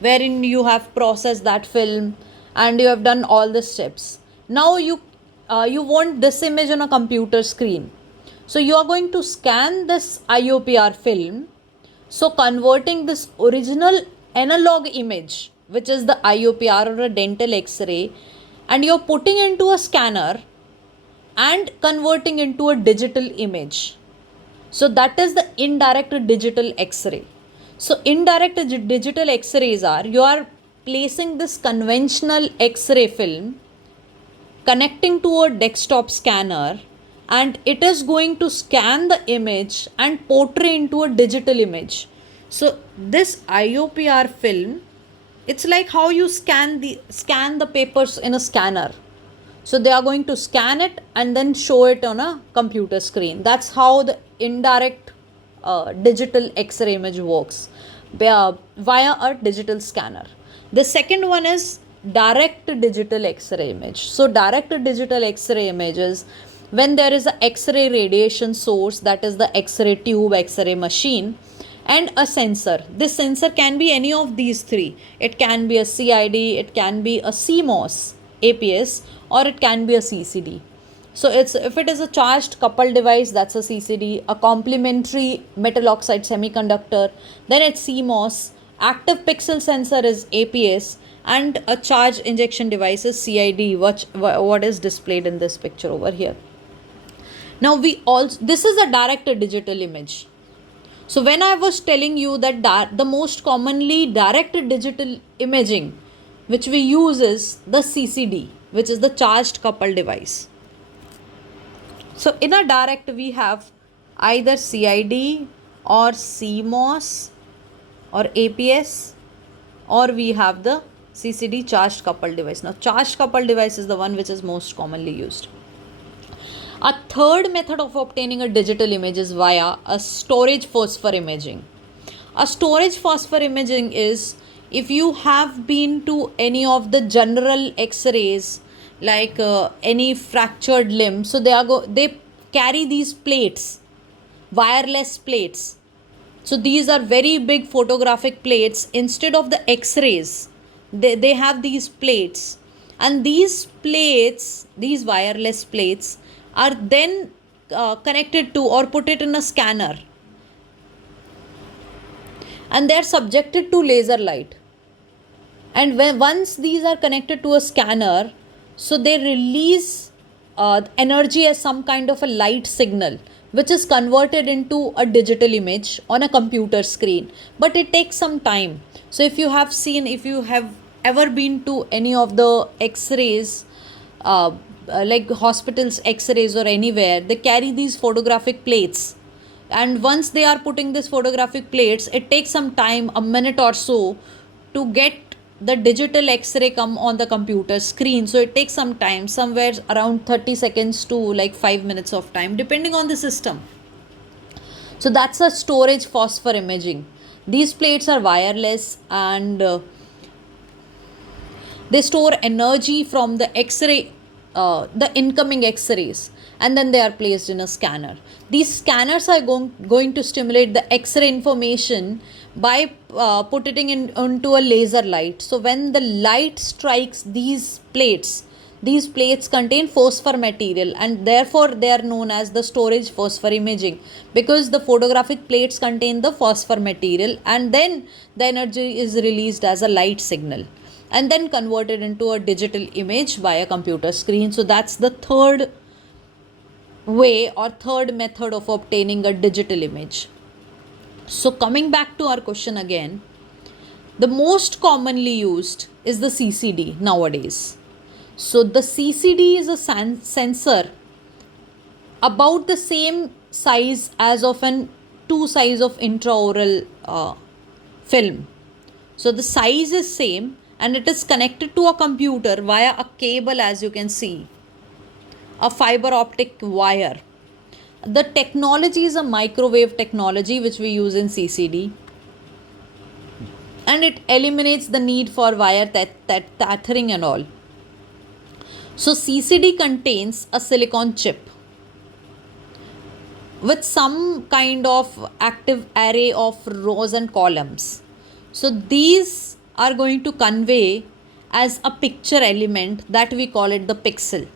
wherein you have processed that film and you have done all the steps. Now you want this image on a computer screen. So you are going to scan this IOPR film. So converting this original analog image, which is the IOPR or a dental X-ray, and you're putting into a scanner, and converting into a digital image. So that is the indirect digital X-ray. So indirect digital X-rays are, you are placing this conventional X-ray film, connecting to a desktop scanner, and it is going to scan the image and portray into a digital image. So this IOPR film, it's like how you scan the papers in a scanner. So they are going to scan it and then show it on a computer screen. That's how the indirect digital X-ray image works, via a digital scanner. The second one is direct digital X-ray image. So direct digital X-ray image is when there is a X-ray radiation source, that is the X-ray tube, X-ray machine, and a sensor. This sensor can be any of these three. It can be a CID, it can be a CMOS APS, or it can be a CCD. So if it is a charged coupled device, that's a CCD. A complementary metal oxide semiconductor, then it's CMOS. Active pixel sensor is APS, and a charge injection device is CID, what is displayed in this picture over here. Now this is a direct digital image. So when I was telling you that the most commonly direct digital imaging which we use is the CCD, which is the charged coupled device. So in a direct we have either CID or CMOS or APS, or we have the CCD, charged coupled device. Now charged coupled device is the one which is most commonly used. A third method of obtaining a digital image is via a storage phosphor imaging. A storage phosphor imaging is, if you have been to any of the general X-rays, like any fractured limb, so they carry these plates, wireless plates. So these are very big photographic plates. Instead of the X-rays, they have these plates, and these plates, these wireless plates, are then connected to or put it in a scanner, and they are subjected to laser light. And once these are connected to a scanner, so they release energy as some kind of a light signal, which is converted into a digital image on a computer screen. But it takes some time. So if you have ever been to any of the X-rays, like hospitals X-rays or anywhere, they carry these photographic plates, and once they are putting these photographic plates, it takes some time, a minute or so, to get the digital X-ray come on the computer screen. So it takes some time, somewhere around 30 seconds to like 5 minutes of time, depending on the system. So that's a storage phosphor imaging. These plates are wireless, and they store energy from the X-ray, the incoming X-rays, and then they are placed in a scanner. These scanners are going to stimulate the X-ray information by putting into a laser light. So when the light strikes these plates contain phosphor material, and therefore they are known as the storage phosphor imaging, because the photographic plates contain the phosphor material, and then the energy is released as a light signal and then converted into a digital image by a computer screen. So that's the third way or third method of obtaining a digital image. So coming back to our question again, the most commonly used is the CCD nowadays. So the CCD is a sensor about the same size as of an 2 size of intraoral film. So the size is same, and it is connected to a computer via a cable, as you can see, a fiber optic wire. The technology is a microwave technology which we use in CCD, and it eliminates the need for wire tethering and all. So CCD contains a silicon chip with some kind of active array of rows and columns. So these are going to convey as a picture element that we call it the pixel.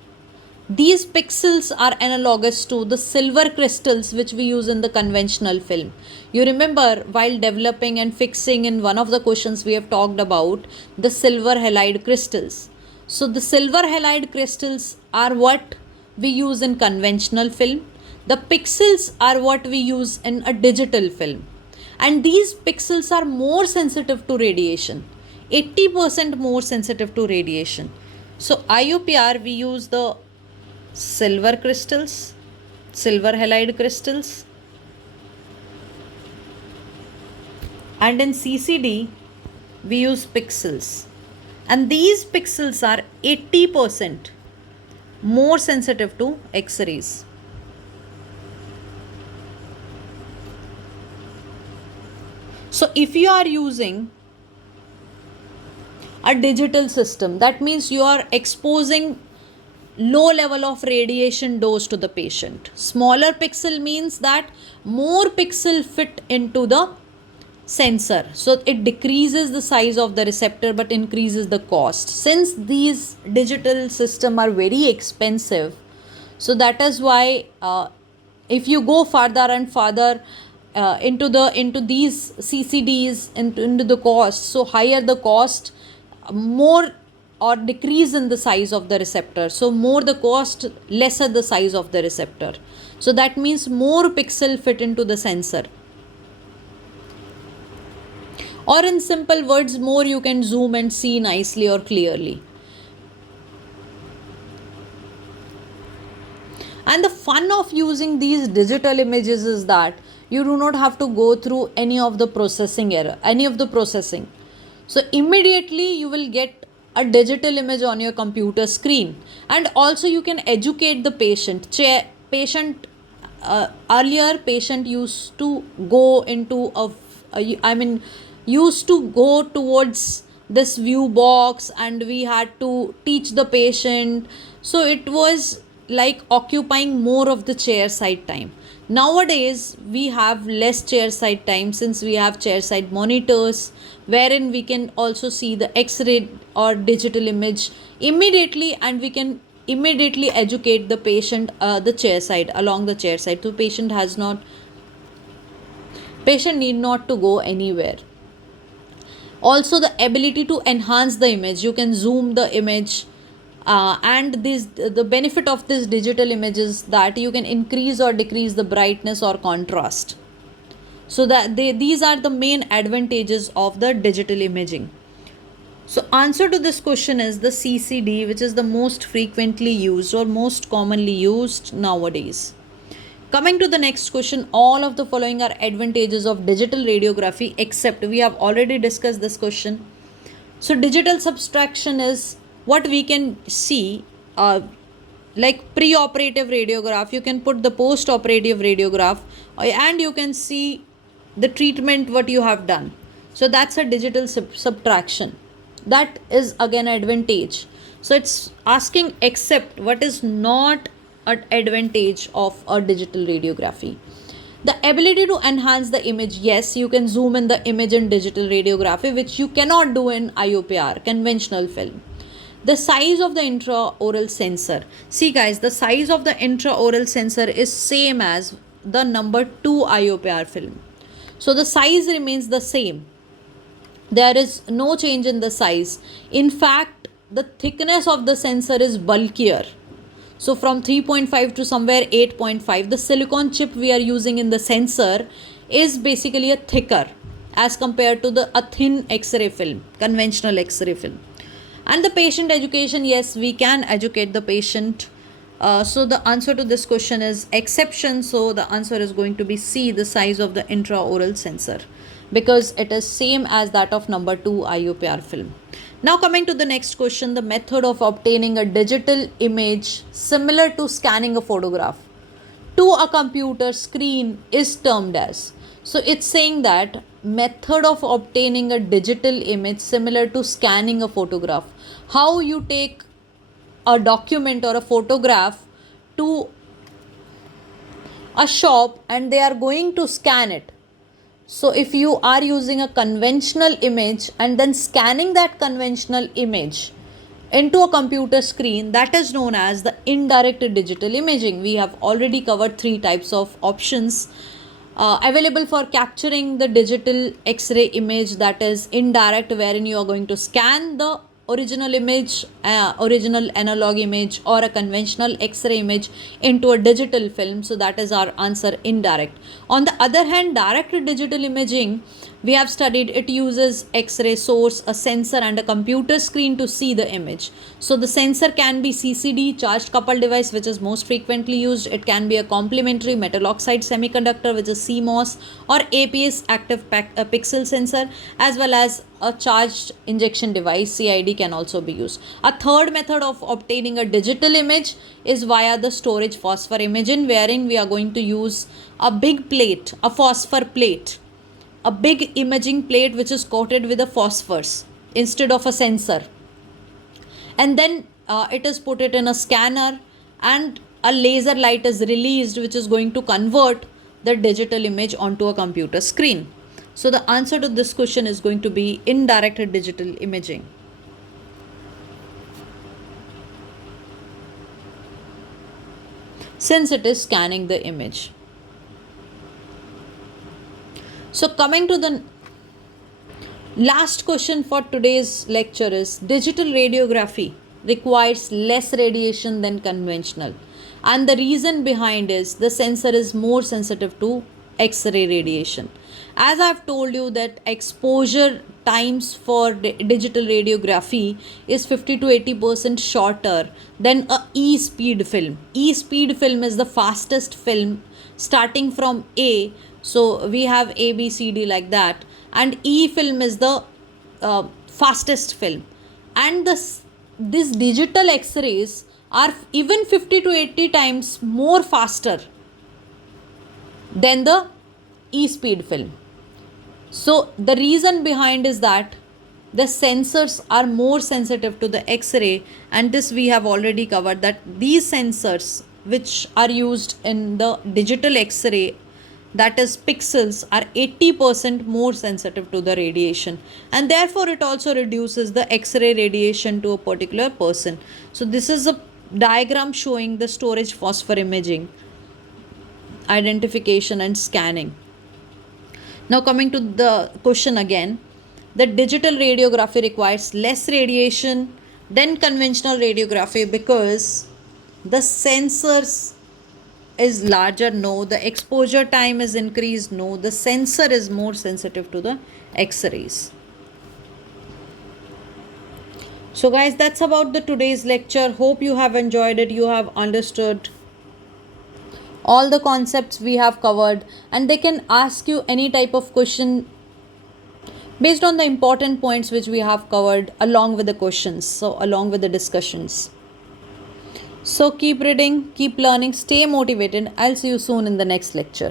These pixels are analogous to the silver crystals which we use in the conventional film. You remember, while developing and fixing, in one of the questions we have talked about the silver halide crystals. So the silver halide crystals are what we use in conventional film. The pixels are what we use in a digital film. And these pixels are more sensitive to radiation, 80% more sensitive to radiation. So IUPR, we use the silver crystals, silver halide crystals. And in CCD, we use pixels. And these pixels are 80% more sensitive to X-rays. So if you are using a digital system, that means you are exposing low level of radiation dose to the patient. Smaller pixel means that more pixel fit into the sensor, so it decreases the size of the receptor but increases the cost. Since these digital system are very expensive, so that is why if you go further and further into these CCDs, into the cost, so higher the cost, more or decrease in the size of the receptor. So more the cost, lesser the size of the receptor. So that means more pixel fit into the sensor. Or in simple words, more you can zoom and see nicely or clearly. And the fun of using these digital images is that you do not have to go through any of the processing. So immediately you will get a digital image on your computer screen. And also you can educate the patient. Earlier patient used to go into used to go towards this view box, and we had to teach the patient. So it was like occupying more of the chair side time. Nowadays we have less chair side time, since we have chair side monitors wherein we can also see the X-ray or digital image immediately, and we can immediately educate the patient the chair side, along the chair side. So patient need not to go anywhere. Also the ability to enhance the image, you can zoom the image, and the benefit of this digital image is that you can increase or decrease the brightness or contrast. So that these are the main advantages of the digital imaging. So answer to this question is the CCD, which is the most frequently used or most commonly used nowadays. Coming to the next question, all of the following are advantages of digital radiography, except we have already discussed this question. So digital subtraction is what we can see, like pre-operative radiograph. You can put the post-operative radiograph, and you can see the treatment what you have done. So that's a digital subtraction. That is again advantage. So it's asking except what is not an advantage of a digital radiography. The ability to enhance the image, yes, you can zoom in the image in digital radiography, which you cannot do in IOPR, conventional film. The size of the intraoral sensor. See guys, the size of the intraoral sensor is same as the number 2 IOPR film. So the size remains the same. There is no change in the size. In fact, the thickness of the sensor is bulkier. So from 3.5 to somewhere 8.5, the silicon chip we are using in the sensor is basically a thicker as compared to a thin X-ray film, conventional X-ray film. And the patient education, yes, we can educate the patient. So the answer to this question is exception. So the answer is going to be C, the size of the intraoral sensor, because it is same as that of number 2 IOPR film. Now coming to the next question, the method of obtaining a digital image similar to scanning a photograph to a computer screen is termed as. So it's saying that method of obtaining a digital image similar to scanning a photograph. How you take a document or a photograph to a shop and they are going to scan it. So if you are using a conventional image and then scanning that conventional image into a computer screen, that is known as the indirect digital imaging. We have already covered 3 types of options available for capturing the digital X-ray image, that is indirect, wherein you are going to scan the original image, original analog image, or a conventional X-ray image into a digital film. So that is our answer, indirect. On the other hand, direct digital imaging, we have studied, it uses X-ray source, a sensor and a computer screen to see the image. So the sensor can be CCD, charged coupled device, which is most frequently used. It can be a complementary metal oxide semiconductor, which is CMOS, or APS, active pixel sensor, as well as a charged injection device, CID, can also be used. A third method of obtaining a digital image is via the storage phosphor imaging, wherein we are going to use a big plate, a phosphor plate, a big imaging plate which is coated with a phosphors instead of a sensor, and then it is put it in a scanner, and a laser light is released which is going to convert the digital image onto a computer screen. So the answer to this question is going to be indirect digital imaging. Since it is scanning the image. So coming to the last question for today's lecture is, digital radiography requires less radiation than conventional, and the reason behind is the sensor is more sensitive to X-ray radiation. As I've told you that exposure times for digital radiography is 50 to 80% shorter than a E-speed film. E-speed film is the fastest film starting from A. So we have A, B, C, D like that, and E film is the fastest film, and these digital X-rays are even 50 to 80 times more faster than the E-speed film. So the reason behind is that the sensors are more sensitive to the X-ray, and this we have already covered, that these sensors which are used in the digital X-ray, that is pixels, are 80% more sensitive to the radiation, and therefore it also reduces the X-ray radiation to a particular person. So this is a diagram showing the storage phosphor imaging, identification and scanning. Now coming to the question again, the digital radiography requires less radiation than conventional radiography because the sensors is larger, no. The exposure time is increased, no. The sensor is more sensitive to the X-rays. So guys, that's about the today's lecture. Hope you have enjoyed it. You have understood all the concepts we have covered, and they can ask you any type of question based on the important points which we have covered along with the questions, so along with the discussions. So keep reading, keep learning, stay motivated. I'll see you soon in the next lecture.